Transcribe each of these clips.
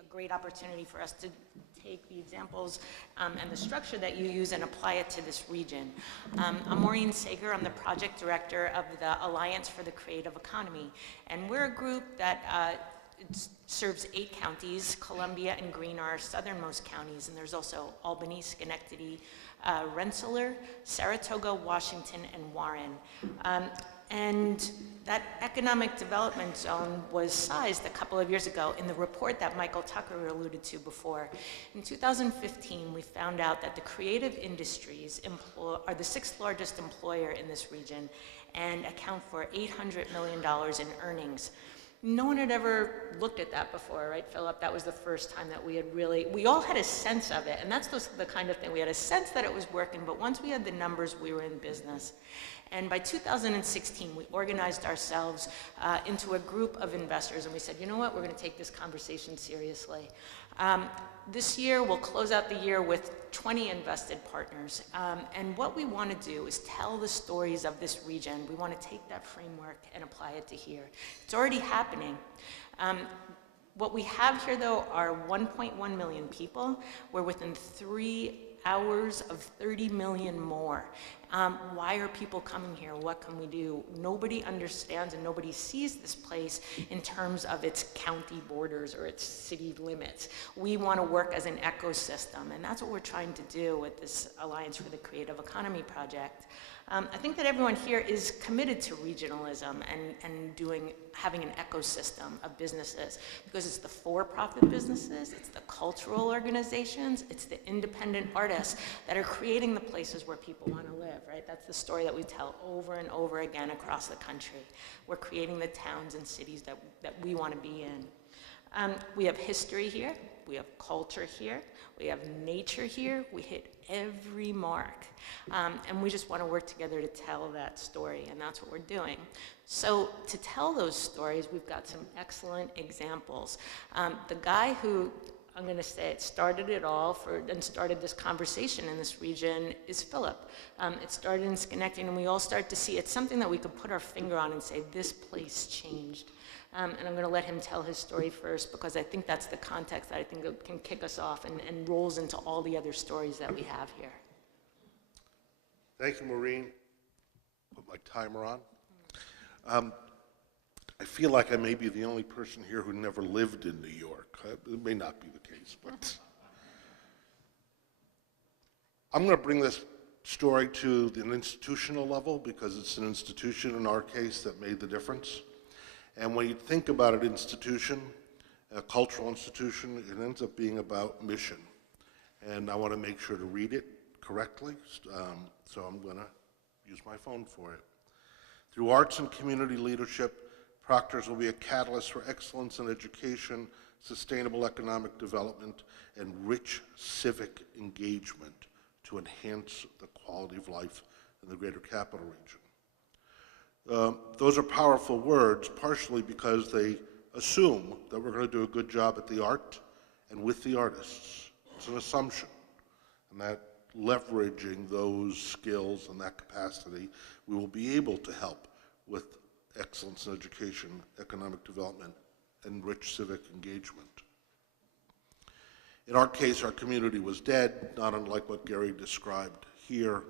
a great opportunity for us to take the examples and the structure that you use and apply it to this region. I'm Maureen Sager. I'm the project director of the Alliance for the Creative Economy, and we're a group that it serves 8 counties. Columbia and Greene are our southernmost counties, and there's also Albany, Schenectady, Rensselaer, Saratoga, Washington, and Warren. And that economic development zone was sized a couple of years ago in the report that Michael Tucker alluded to before. In 2015, we found out that the creative industries are the 6th largest employer in this region and account for $800 million in earnings. No one had ever looked at that before, right, Philip? That was the first time that we all had a sense of it, and that's the kind of thing. We had a sense that it was working, but once we had the numbers, we were in business. And by 2016, we organized ourselves into a group of investors, and we said, you know what, we're going to take this conversation seriously. This year, we'll close out the year with 20 invested partners. And what we want to do is tell the stories of this region. We want to take that framework and apply it to here. It's already happening. What we have here, though, are 1.1 million people. We're within 3 hours of 30 million more. Why are people coming here? What can we do? Nobody understands and nobody sees this place in terms of its county borders or its city limits. We want to work as an ecosystem, and that's what we're trying to do with this Alliance for the Creative Economy project. I think that everyone here is committed to regionalism and having an ecosystem of businesses, because it's the for-profit businesses, it's the cultural organizations, it's the independent artists that are creating the places where people want to live, right? That's the story that we tell over and over again across the country. We're creating the towns and cities that we want to be in. We have history here, we have culture here, we have nature here, we hit every mark. And we just want to work together to tell that story, and that's what we're doing. So to tell those stories, we've got some excellent examples. The guy who, I'm going to say it, started it all and started this conversation in this region is Philip. It started in Schenectady, and we all start to see it's something that we could put our finger on and say, this place changed. And I'm going to let him tell his story first, because I think that's the context that I think can kick us off and rolls into all the other stories that we have here. Thank you, Maureen. Put my timer on. I feel like I may be the only person here who never lived in New York. It may not be the case, but I'm going to bring this story to an institutional level, because it's an institution in our case that made the difference. And when you think about an institution, a cultural institution, it ends up being about mission. And I want to make sure to read it correctly, so I'm going to use my phone for it. Through arts and community leadership, Proctors will be a catalyst for excellence in education, sustainable economic development, and rich civic engagement to enhance the quality of life in the greater capital region. Those are powerful words, partially because they assume that we're going to do a good job at the art and with the artists. It's an assumption, and that leveraging those skills and that capacity, we will be able to help with excellence in education, economic development, and rich civic engagement. In our case, our community was dead, not unlike what Gary described here.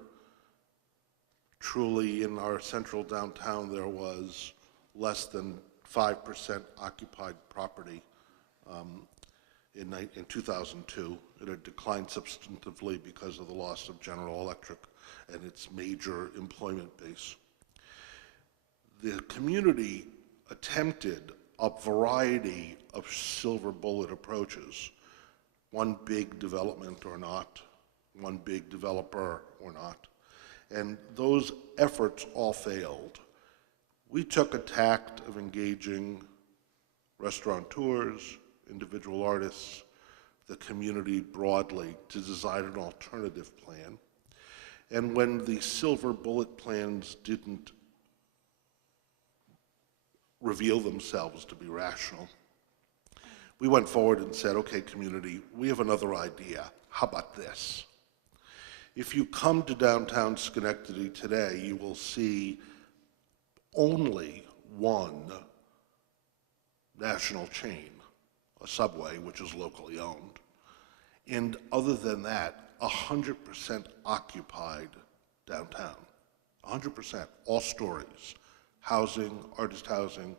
Truly, in our central downtown, there was less than 5% occupied property in 2002. It had declined substantively because of the loss of General Electric and its major employment base. The community attempted a variety of silver bullet approaches, one big development or not, one big developer or not, and those efforts all failed. We took a tact of engaging restaurateurs, individual artists, the community broadly, to design an alternative plan. And when the silver bullet plans didn't reveal themselves to be rational, we went forward and said, okay, community, we have another idea. How about this? If you come to downtown Schenectady today, you will see only one national chain a subway, which is locally owned. And other than that, 100% occupied downtown. 100%, all stories. Housing, artist housing,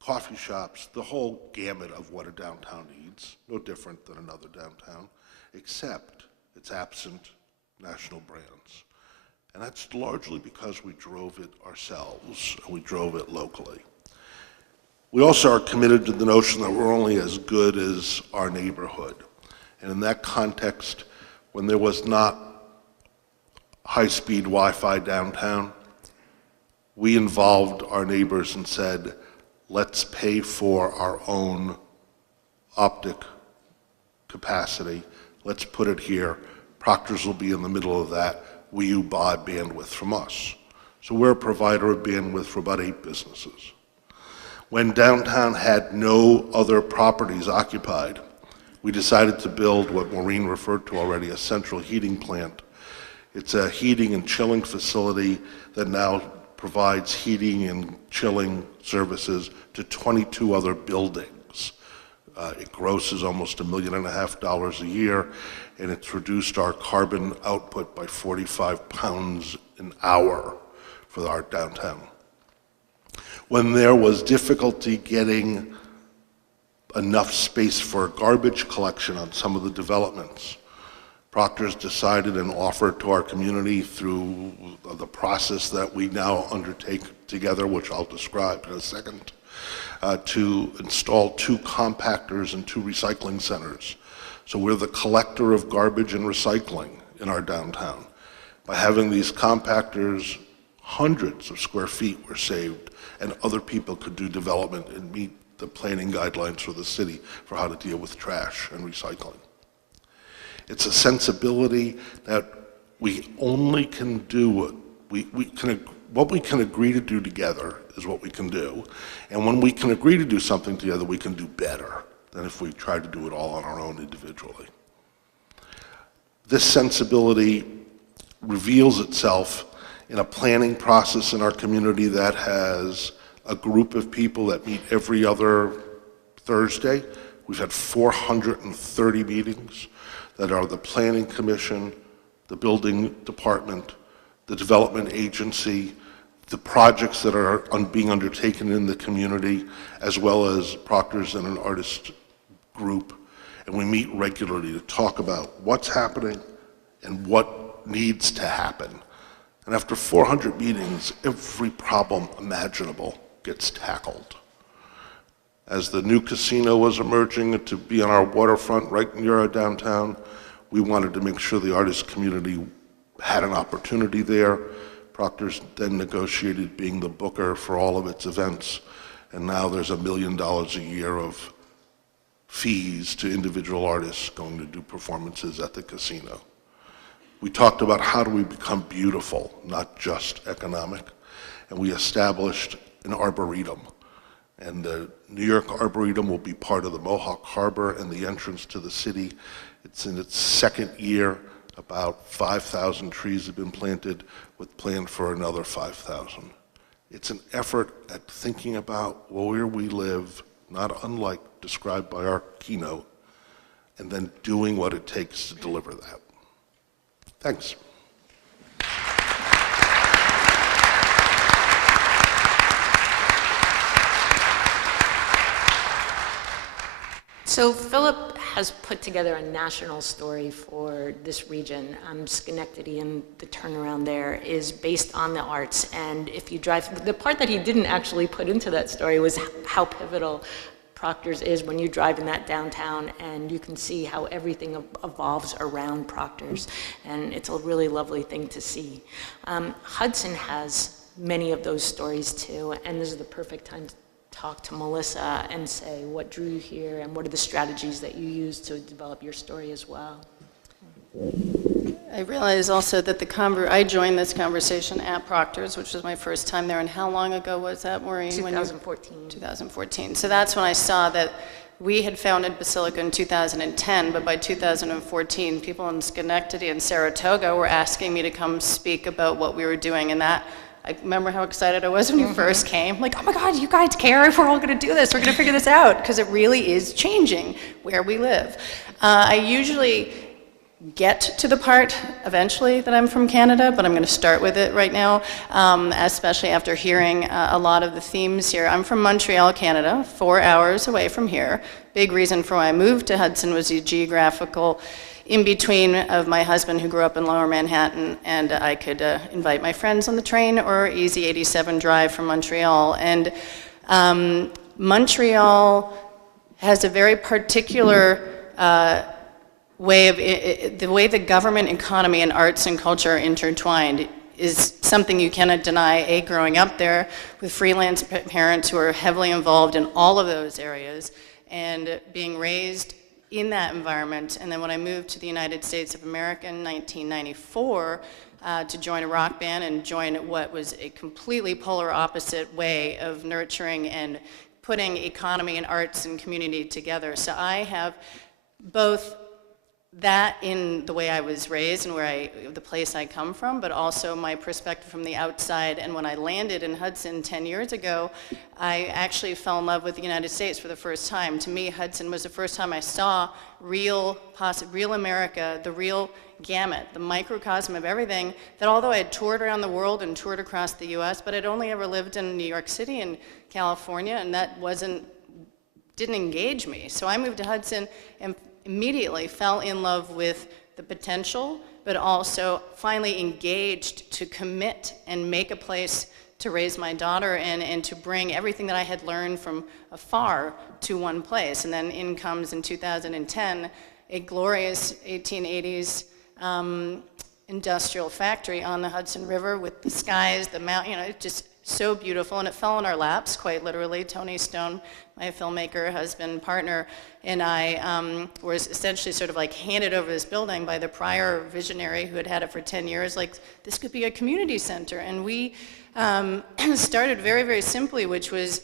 coffee shops, the whole gamut of what a downtown needs, no different than another downtown, except it's absent national brands. And that's largely because we drove it ourselves, and we drove it locally. We also are committed to the notion that we're only as good as our neighborhood. And in that context, when there was not high-speed Wi-Fi downtown, we involved our neighbors and said, let's pay for our own optic capacity. Let's put it here. Proctors will be in the middle of that. Will you buy bandwidth from us? So we're a provider of bandwidth for about 8 businesses. When downtown had no other properties occupied, we decided to build what Maureen referred to already, a central heating plant. It's a heating and chilling facility that now provides heating and chilling services to 22 other buildings. It grosses almost $1.5 million a year, and it's reduced our carbon output by 45 pounds an hour for our downtown. When there was difficulty getting enough space for garbage collection on some of the developments, Proctors decided and offered to our community through the process that we now undertake together, which I'll describe in a second, to install 2 compactors and 2 recycling centers. So we're the collector of garbage and recycling in our downtown. By having these compactors, hundreds of square feet were saved, and other people could do development and meet the planning guidelines for the city for how to deal with trash and recycling. It's a sensibility that we only can do what we can agree to do together is what we can do. And when we can agree to do something together, we can do better than if we try to do it all on our own individually. This sensibility reveals itself in a planning process in our community that has a group of people that meet every other Thursday. We've had 430 meetings that are the Planning Commission, the Building Department, the Development Agency, the projects that are being undertaken in the community, as well as Proctors and an artist group. And we meet regularly to talk about what's happening and what needs to happen. And after 400 meetings, every problem imaginable gets tackled. As the new casino was emerging to be on our waterfront right near our downtown, we wanted to make sure the artist community had an opportunity there. Proctors then negotiated being the booker for all of its events, and now there's $1 million a year of fees to individual artists going to do performances at the casino. We talked about how do we become beautiful, not just economic, and we established an arboretum. And the New York Arboretum will be part of the Mohawk Harbor and the entrance to the city. It's in its 2nd year. About 5,000 trees have been planted with plan for another 5,000. It's an effort at thinking about where we live, not unlike described by our keynote, and then doing what it takes to deliver that. Thanks. So Philip has put together a national story for this region. Schenectady and the turnaround there is based on the arts. And if you drive, the part that he didn't actually put into that story was how pivotal Proctors is when you drive in that downtown, and you can see how everything evolves around Proctors. And it's a really lovely thing to see. Hudson has many of those stories too, and this is the perfect time to talk to Melissa and say what drew you here and what are the strategies that you use to develop your story as well. I realize also that I joined this conversation at Proctors, which was my first time there. And how long ago was that, Maureen? 2014. 2014. So that's when I saw that we had founded Basilica in 2010, but by 2014, people in Schenectady and Saratoga were asking me to come speak about what we were doing. And that I remember how excited I was when you first came. Like, oh my God, you guys care if we're all going to do this. We're going to figure this out, because it really is changing where we live. I usually get to the part eventually that I'm from Canada, but I'm going to start with it right now, especially after hearing a lot of the themes here. I'm from Montreal, Canada, 4 hours away from here. Big reason for why I moved to Hudson was the geographical in-between of my husband, who grew up in Lower Manhattan, and I could invite my friends on the train or easy 87 drive from Montreal. And Montreal has a very particular way of, the way the government, economy, and arts and culture are intertwined is something you cannot deny. Growing up there with freelance parents who are heavily involved in all of those areas, and being raised in that environment. And then when I moved to the United States of America in 1994 to join a rock band and join what was a completely polar opposite way of nurturing and putting economy and arts and community together. So I have both that in the way I was raised and the place I come from, but also my perspective from the outside. And when I landed in Hudson 10 years ago, I actually fell in love with the United States for the first time. To me, Hudson was the first time I saw real America, the real gamut, the microcosm of everything, that although I had toured around the world and toured across the US, but I'd only ever lived in New York City and California, and that didn't engage me. So I moved to Hudson and immediately fell in love with the potential, but also finally engaged to commit and make a place to raise my daughter in, and to bring everything that I had learned from afar to one place. And then in comes in 2010 a glorious 1880s industrial factory on the Hudson River with the skies, the mountain, it's just so beautiful. And it fell in our laps, quite literally. Tony Stone, my filmmaker, husband, partner, and I was essentially sort of like handed over this building by the prior visionary who had had it for 10 years, like, this could be a community center. And we started very, very simply, which was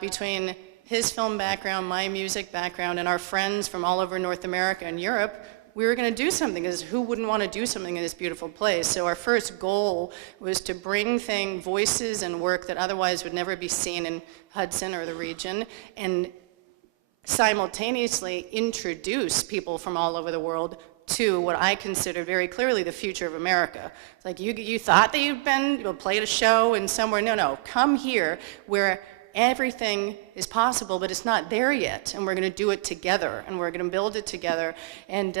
between his film background, my music background, and our friends from all over North America and Europe, we were going to do something, because who wouldn't want to do something in this beautiful place? So our first goal was to bring voices and work that otherwise would never be seen in Hudson or the region, and simultaneously introduce people from all over the world to what I consider very clearly the future of America. It's like, you thought that you'll play at a show and somewhere. No, come here where everything is possible, but it's not there yet, and we're going to do it together, and we're going to build it together. And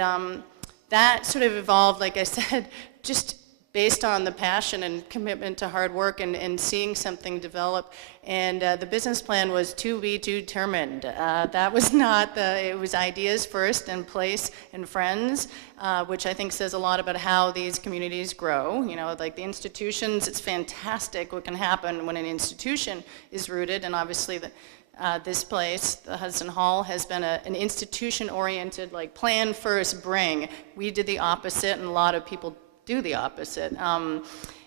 that sort of evolved, like I said, just based on the passion and commitment to hard work and seeing something develop. And the business plan was to be determined. That was not it was ideas first, and place and friends, which I think says a lot about how these communities grow. Like the institutions, it's fantastic what can happen when an institution is rooted, and obviously this place, the Hudson Hall, has been an institution-oriented, like, plan first, bring. We did the opposite, and a lot of people do the opposite,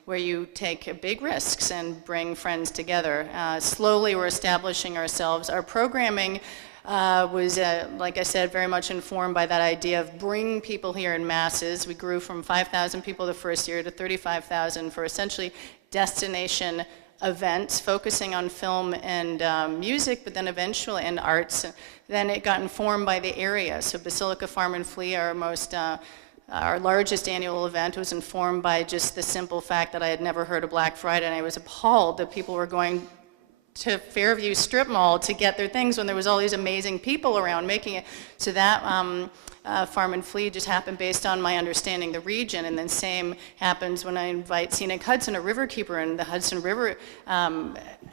where you take big risks and bring friends together. Slowly we're establishing ourselves. Our programming was, like I said, very much informed by that idea of bring people here in masses. We grew from 5,000 people the first year to 35,000 for essentially destination events, focusing on film and music, but then eventually, and arts. Then it got informed by the area. So Basilica Farm and Flea, our largest annual event, was informed by just the simple fact that I had never heard of Black Friday, and I was appalled that people were going to Fairview Strip Mall to get their things when there was all these amazing people around making it. So that Farm and Flea just happened based on my understanding the region, and then same happens when I invite Scenic Hudson, a riverkeeper, and the Hudson River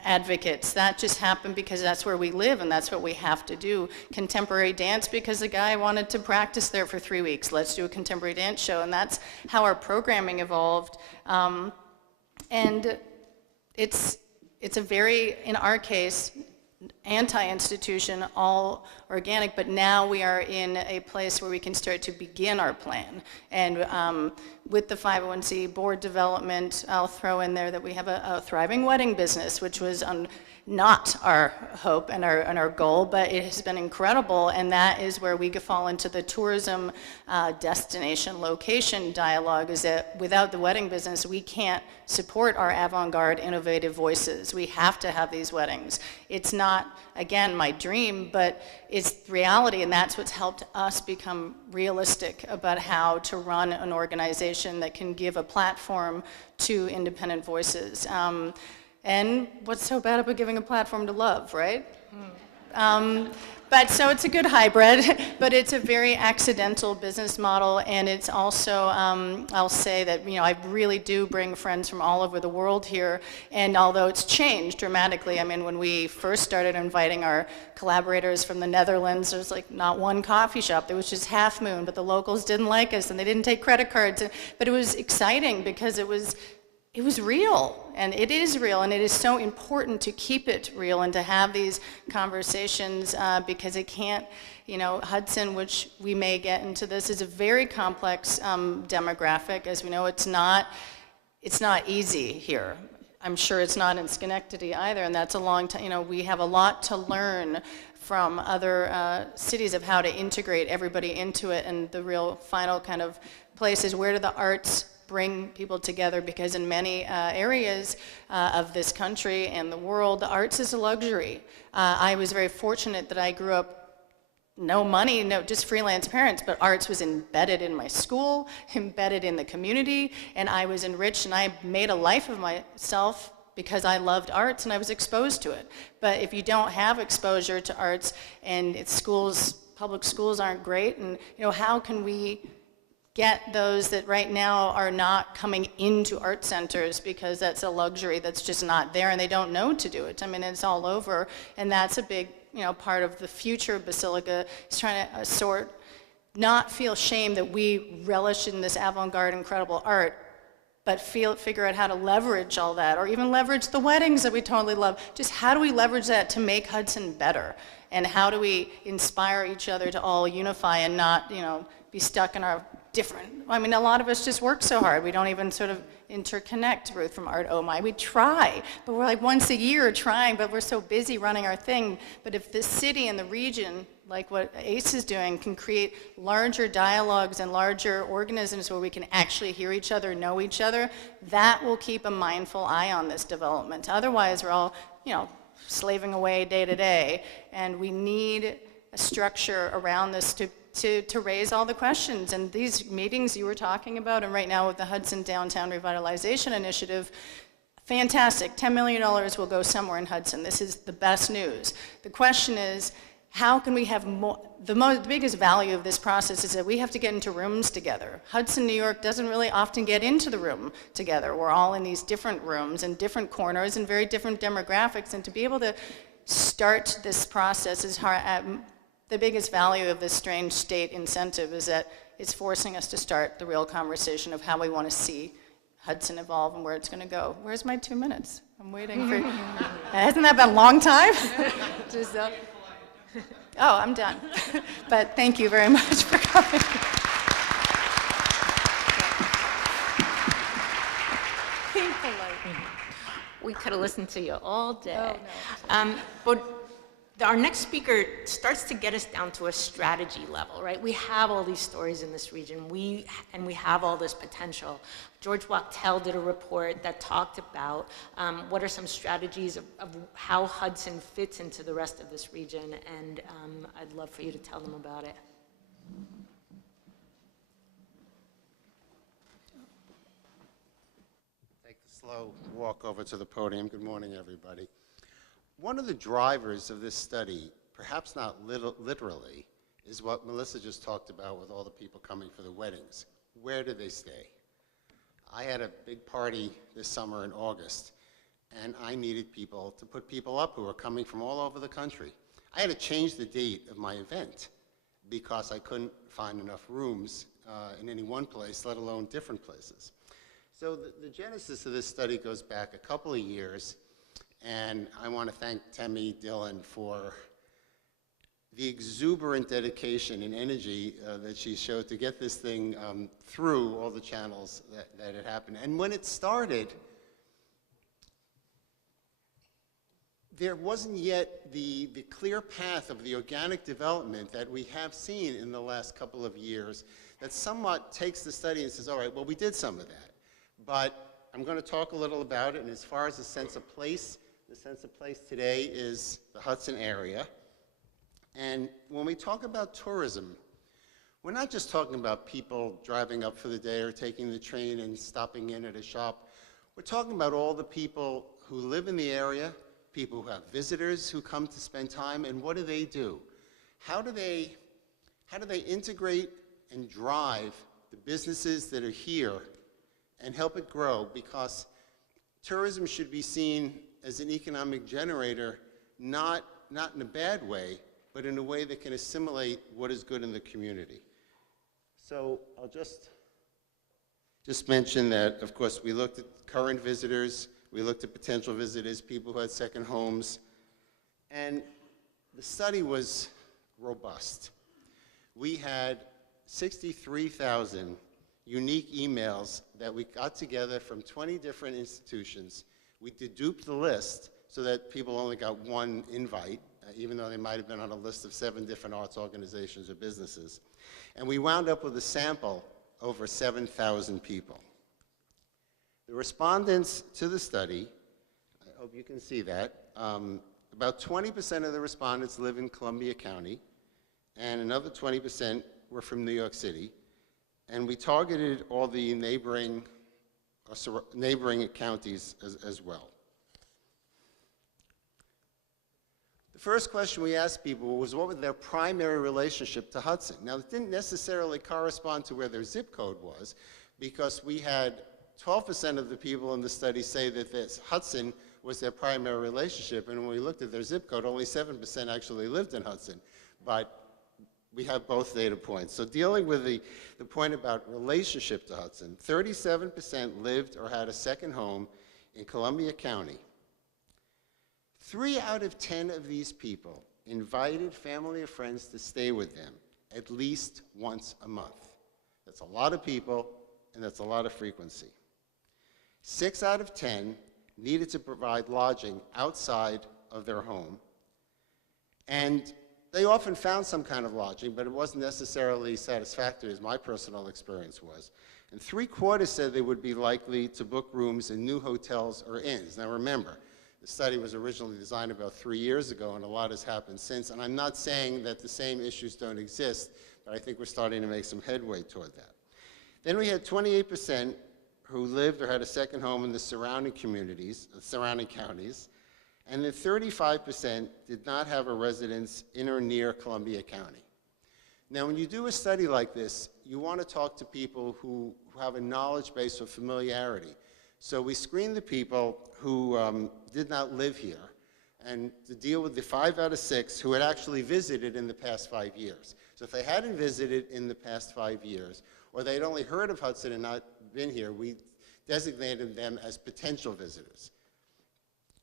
advocates. That just happened because that's where we live, and that's what we have to do. Contemporary dance, because the guy wanted to practice there for 3 weeks. Let's do a contemporary dance show, and that's how our programming evolved. And it's a very, in our case, anti-institution, all organic, but now we are in a place where we can start to begin our plan. And with the 501c board development, I'll throw in there that we have a thriving wedding business, which was not our hope and our goal, but it has been incredible, and that is where we fall into the tourism destination location dialogue, is that without the wedding business, we can't support our avant-garde, innovative voices. We have to have these weddings. It's not, again, my dream, but it's reality, and that's what's helped us become realistic about how to run an organization that can give a platform to independent voices. And what's so bad about giving a platform to love, right? But so it's a good hybrid, but it's a very accidental business model, and it's also, I'll say that, I really do bring friends from all over the world here, and although it's changed dramatically, I mean, when we first started inviting our collaborators from the Netherlands, there was like not one coffee shop, there was just Half Moon, but the locals didn't like us, and they didn't take credit cards, but it was exciting because it was real, and it is real, and it is so important to keep it real and to have these conversations because it can't, Hudson, which we may get into this, is a very complex demographic. As we know, it's not easy here. I'm sure it's not in Schenectady either, and that's a long time, we have a lot to learn from other cities of how to integrate everybody into it, and the real final kind of place is where do the arts bring people together, because in many areas of this country and the world, the arts is a luxury. I was very fortunate that I grew up no money, just freelance parents, but arts was embedded in my school, embedded in the community, and I was enriched, and I made a life of myself because I loved arts and I was exposed to it. But if you don't have exposure to arts and it's public schools aren't great, and how can we get those that right now are not coming into art centers because that's a luxury that's just not there and they don't know to do it. I mean, it's all over, and that's a big, part of the future of Basilica, is trying to not feel shame that we relish in this avant-garde, incredible art, but figure out how to leverage all that, or even leverage the weddings that we totally love. Just how do we leverage that to make Hudson better? And how do we inspire each other to all unify and not, be stuck in our different, a lot of us just work so hard. We don't even sort of interconnect, Ruth from Art Oh My. We try, but we're like once a year trying, but we're so busy running our thing. But if the city and the region, like what ACE is doing, can create larger dialogues and larger organisms where we can actually hear each other, know each other, that will keep a mindful eye on this development. Otherwise, we're all, slaving away day to day, and we need a structure around this to raise all the questions. And these meetings you were talking about, and right now with the Hudson Downtown Revitalization Initiative, fantastic, $10 million will go somewhere in Hudson. This is the best news. The question is, how can we have more? The biggest value of this process is that we have to get into rooms together. Hudson, New York doesn't really often get into the room together. We're all in these different rooms and different corners and very different demographics, and to be able to start this process is hard. The biggest value of this strange state incentive is that it's forcing us to start the real conversation of how we want to see Hudson evolve and where it's going to go. Where's my 2 minutes? I'm waiting for. Hasn't that been a long time? Oh, I'm done. But thank you very much for coming. Being polite. We could have listened to you all day. Oh, no. But our next speaker starts to get us down to a strategy level, right? We have all these stories in this region, and we have all this potential. George Wachtel did a report that talked about what are some strategies of how Hudson fits into the rest of this region, and I'd love for you to tell them about it. Take the slow walk over to the podium. Good morning, everybody. One of the drivers of this study, perhaps not literally, is what Melissa just talked about with all the people coming for the weddings. Where do they stay? I had a big party this summer in August, and I needed people to put people up who were coming from all over the country. I had to change the date of my event because I couldn't find enough rooms in any one place, let alone different places. So the genesis of this study goes back a couple of years. And I want to thank Temi Dillon for the exuberant dedication and energy that she showed to get this thing through all the channels that it happened. And when it started, there wasn't yet the clear path of the organic development that we have seen in the last couple of years that somewhat takes the study and says, all right, well, we did some of that. But I'm going to talk a little about it, and as far as the sense of place today is the Hudson area. And when we talk about tourism, we're not just talking about people driving up for the day or taking the train and stopping in at a shop. We're talking about all the people who live in the area, people who have visitors who come to spend time, and what do? How do they integrate and drive the businesses that are here and help it grow? Because tourism should be seen as an economic generator, not in a bad way, but in a way that can assimilate what is good in the community. So I'll just mention that, of course, we looked at current visitors, we looked at potential visitors, people who had second homes, and the study was robust. We had 63,000 unique emails that we got together from 20 different institutions. We deduped the list so that people only got one invite, even though they might have been on a list of 7 different arts organizations or businesses. And we wound up with a sample over 7,000 people. The respondents to the study, I hope you can see that, about 20% of the respondents live in Columbia County, and another 20% were from New York City. And we targeted all the neighboring counties as well. The first question we asked people was what was their primary relationship to Hudson. Now, it didn't necessarily correspond to where their zip code was, because we had 12% of the people in the study say that this Hudson was their primary relationship, and when we looked at their zip code, only 7% actually lived in Hudson. But we have both data points. So dealing with the point about relationship to Hudson, 37% lived or had a second home in Columbia County. 3 out of 10 of these people invited family or friends to stay with them at least once a month. That's a lot of people, and that's a lot of frequency. 6 out of 10 needed to provide lodging outside of their home, and they often found some kind of lodging, but it wasn't necessarily satisfactory, as my personal experience was. And 3/4 said they would be likely to book rooms in new hotels or inns. Now remember, the study was originally designed about 3 years ago, and a lot has happened since. And I'm not saying that the same issues don't exist, but I think we're starting to make some headway toward that. Then we had 28% who lived or had a second home in the surrounding communities, surrounding counties, and then 35% did not have a residence in or near Columbia County. Now, when you do a study like this, you want to talk to people who have a knowledge base or familiarity. So we screened the people who did not live here, and to deal with the 5 out of 6 who had actually visited in the past 5 years. So if they hadn't visited in the past 5 years, or they'd only heard of Hudson and not been here, we designated them as potential visitors.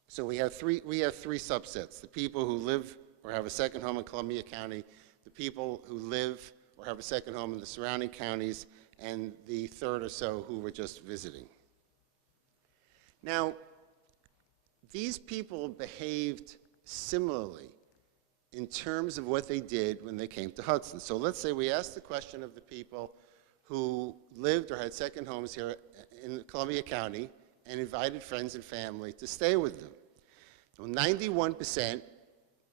So we have three subsets: the people who live or have a second home in Columbia County, the people who live or have a second home in the surrounding counties, and the third or so who were just visiting. Now, these people behaved similarly in terms of what they did when they came to Hudson. So let's say we asked the question of the people who lived or had second homes here in Columbia County and invited friends and family to stay with them. So 91%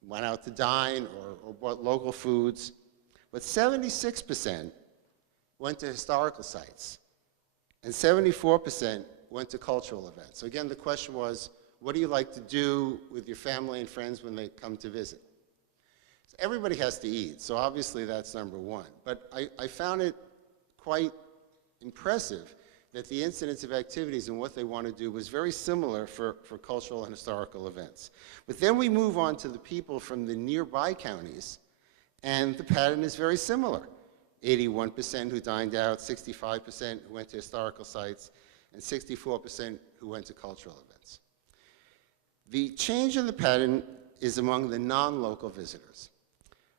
went out to dine or bought local foods, but 76% went to historical sites, and 74% went to cultural events. So again, the question was, what do you like to do with your family and friends when they come to visit? So everybody has to eat, so obviously that's number one. But I found it quite impressive that the incidence of activities and what they want to do was very similar for cultural and historical events. But then we move on to the people from the nearby counties, and the pattern is very similar. 81% who dined out, 65% who went to historical sites, and 64% who went to cultural events. The change in the pattern is among the non-local visitors.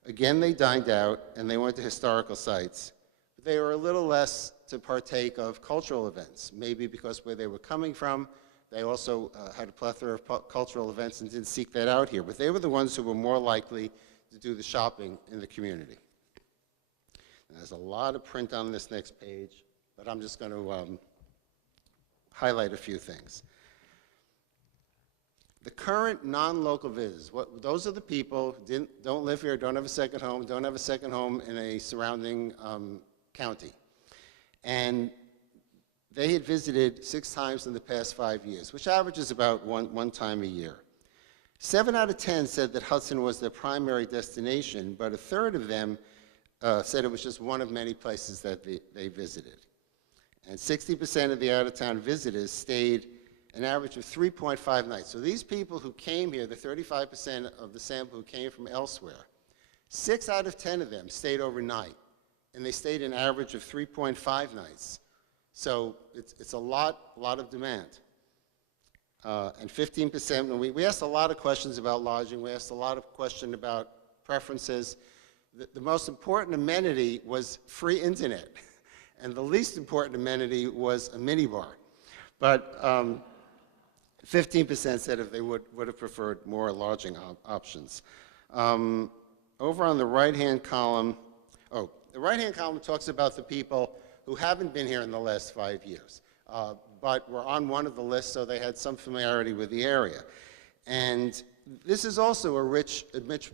Again, they dined out and they went to historical sites, but they were a little less to partake of cultural events, maybe because where they were coming from, They also had a plethora of cultural events and didn't seek that out here. But they were the ones who were more likely to do the shopping in the community. And there's a lot of print on this next page, but I'm just going to highlight a few things. The current non-local visitors, those are the people who don't live here, don't have a second home, don't have a second home in a surrounding county. And they had visited 6 times in the past 5 years, which averages about one time a year. 7 out of 10 said that Hudson was their primary destination, but a third of them said it was just one of many places that they visited. And 60% of the out-of-town visitors stayed an average of 3.5 nights. So these people who came here, the 35% of the sample who came from elsewhere, 6 out of 10 of them stayed overnight, and they stayed an average of 3.5 nights. So it's a lot of demand. And 15%, we asked a lot of questions about lodging, we asked a lot of questions about preferences. The most important amenity was free internet, and the least important amenity was a minibar. But 15% said if they would have preferred more lodging options. Over on the right-hand column, the right-hand column talks about the people who haven't been here in the last 5 years, but were on one of the lists, so they had some familiarity with the area. And this is also a rich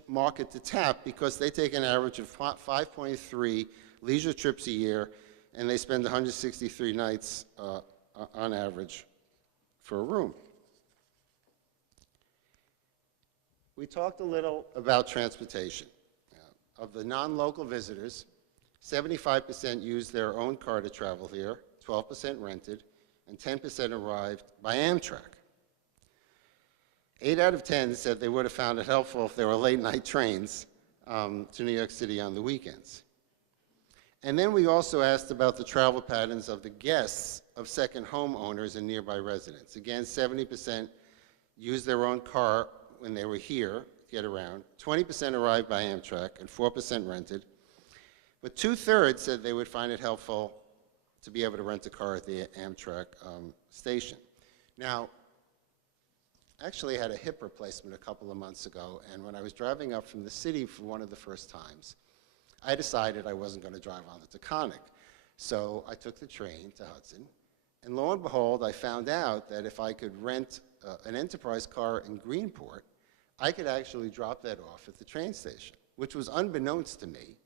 market to tap because they take an average of 5.3 leisure trips a year, and they spend 163 nights on average for a room. We talked a little about transportation. Of the non-local visitors, 75% used their own car to travel here, 12% rented, and 10% arrived by Amtrak. 8 out of 10 said they would have found it helpful if there were late-night trains to New York City on the weekends. And then we also asked about the travel patterns of the guests of second homeowners and nearby residents. Again, 70% used their own car when they were here to get around, 20% arrived by Amtrak, and 4% rented. But 2/3 said they would find it helpful to be able to rent a car at the Amtrak station. Now, I actually had a hip replacement a couple of months ago, and when I was driving up from the city for one of the first times, I decided I wasn't going to drive on the Taconic. So I took the train to Hudson, and lo and behold, I found out that if I could rent an Enterprise car in Greenport, I could actually drop that off at the train station, which was unbeknownst to me.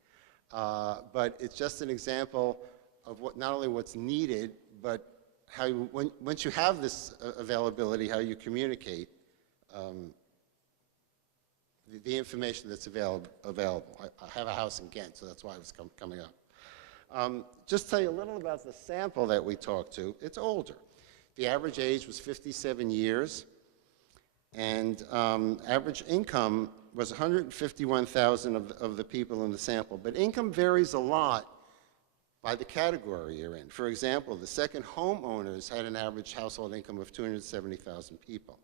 But it's just an example of not only what's needed, but how once you have this availability, how you communicate the information that's available. I have a house in Ghent, so that's why I was coming up. Just tell you a little about the sample that we talked to. It's older. The average age was 57 years, and average income was $151,000 of the people in the sample. But income varies a lot by the category you're in. For example, the second homeowners had an average household income of 270,000 people.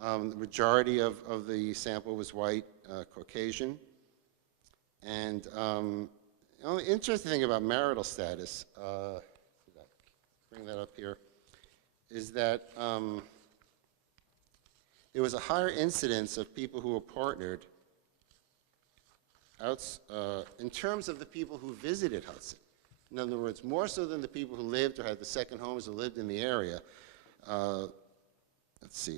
The majority of the sample was white, Caucasian. And the only interesting thing about marital status, bring that up here, is that there was a higher incidence of people who were partnered in terms of the people who visited Hudson. In other words, more so than the people who lived or had the second homes or lived in the area. Let's see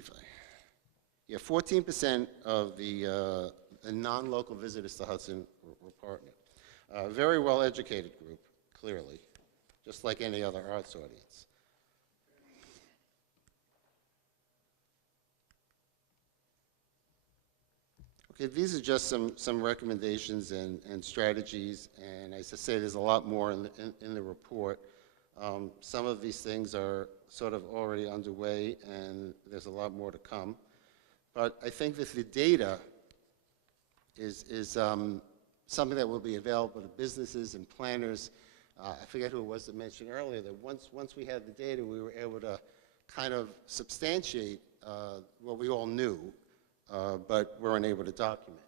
if 14% of the non-local visitors to Hudson were partnered. A very well-educated group, clearly, just like any other arts audience. Okay, these are just some recommendations and strategies, and as I say, there's a lot more in the report. Some of these things are sort of already underway, and there's a lot more to come. But I think that the data is something that will be available to businesses and planners. I forget who it was that mentioned earlier that once we had the data, we were able to kind of substantiate what we all knew, but weren't able to document.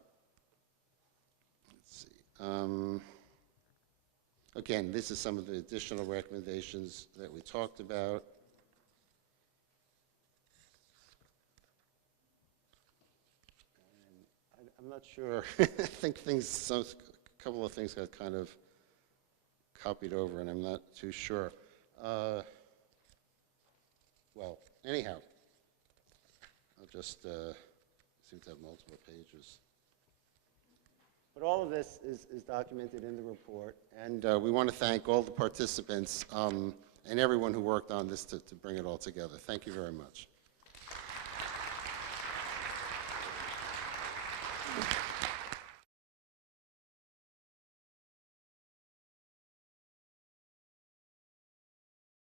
Let's see. Again, this is some of the additional recommendations that we talked about. not sure. I think a couple of things got kind of copied over, and I'm not too sure. Well, anyhow, I'll just seem to have multiple pages. But all of this is documented in the report, and we want to thank all the participants and everyone who worked on this to bring it all together. Thank you very much.